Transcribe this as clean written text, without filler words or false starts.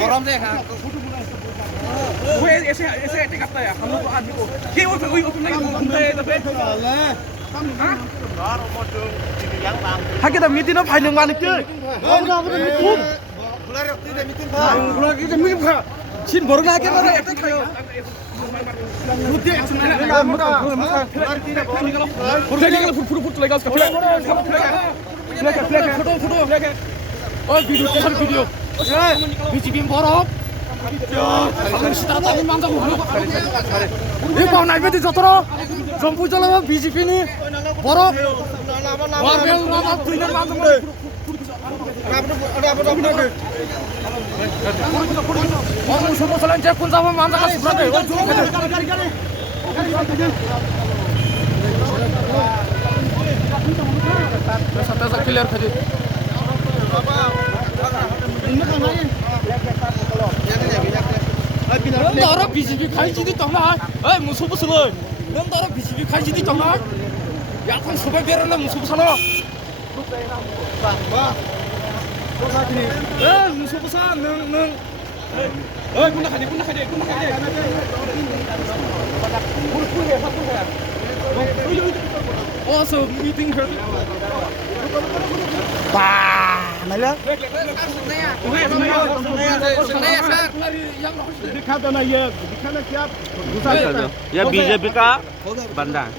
গরম যে খা ওই এসে এটা কাটতে हम लोग आदमी को के ওই ওপেন লাগে ঘুমতে তবে হ্যাঁ হাকে দা মিটিং ফাইল মালিক কে মিটিং খা 신 বড় না কে রে এটা খায় বুদ্ধি আছে না ফুট লাগা ফটো ওই ভিডিও তেসার ভিডিও বিজিবি বড় সিটা তালি মানজা এই পাও নাই বেদি যতর জম্পু চলাবো বিজেপি নি বড় ওয়ারবেল মামা তুইনা মানজা মুসলমান চলেন যে কোন যাবো মানজা কাছে সুরাবে ওই জুম সাথে সাথে ক্লিয়ার খাজি नों दारा बीजेपी खायजिदि दंना ओइ मोसौ बोसोलै नों दारा बीजेपी खायजिदि दंना याखन सबाय बेरना मोसौ बोसानो ओइ मोसौ बोसा नों ओइ गुना खादि also meeting her ba nala दिखा दो ना ये दिखाना क्या ये बीजेपी का बंदा है